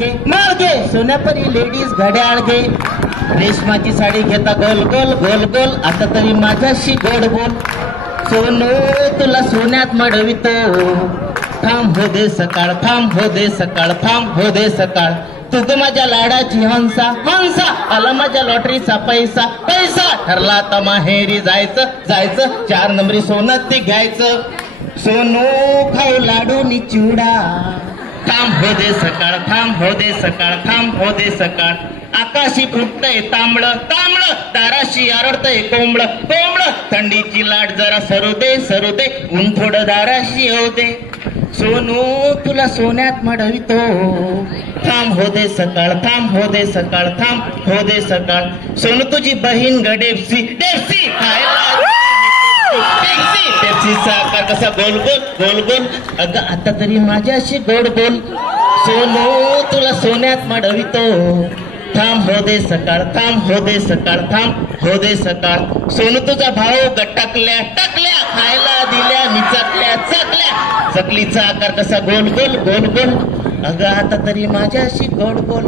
माळ घे सोन्यापरी लेडीज घड्याळ घे रेशमाची साडी घेता गोल गोल गोल गोल आता तरी माझ्याशी गोड बोल सोनू तुला सोन्यात मडवितो थांब हो दे सकाळ थांब हो दे सकाळ थांब हो दे सकाळ तू ग माझ्या लाडाची हंसा हंसा आला माझ्या लॉटरीचा पैसा पैसा ठरला आता माहेरी जायचं जायचं 4 नंबरी सोनं ते घ्यायचं सोनू खाऊ लाडू नि चिवडा थांब हो दे सकाळ थांब हो दे सकाळ थांब हो दे सकाळ आकाशी फुटतय तांबळ तांबळ दाराशी आरडतय कोंबळ कोंबळ थंडीची लाट जरा सरू दे ऊन थोडं दाराशी येऊ दे सोनू तुला सोन्यात मडवितो थांब हो दे सकाळ थांब हो दे सकाळ थांब हो दे सकाळ सोनू तुझी बहीण ग डेप्सी डेप्सी पेप्सीचा आकार कसा गोल गोल गोल गोल अगं आता तरी माझ्याशी गोड बोल सोनू तुला सोन्यात मडवितो थांब हो दे सकाळ थांब हो दे सकाळ थांब हो दे सकाळ सोनू तुझा भाऊ गट्टाकल्या टाकल्या खायला दिल्या मिचकल्या चकल्या चकलीचा आकार कसा गोल गोल गोल गोल अगं आता तरी माझ्याशी गोड बोल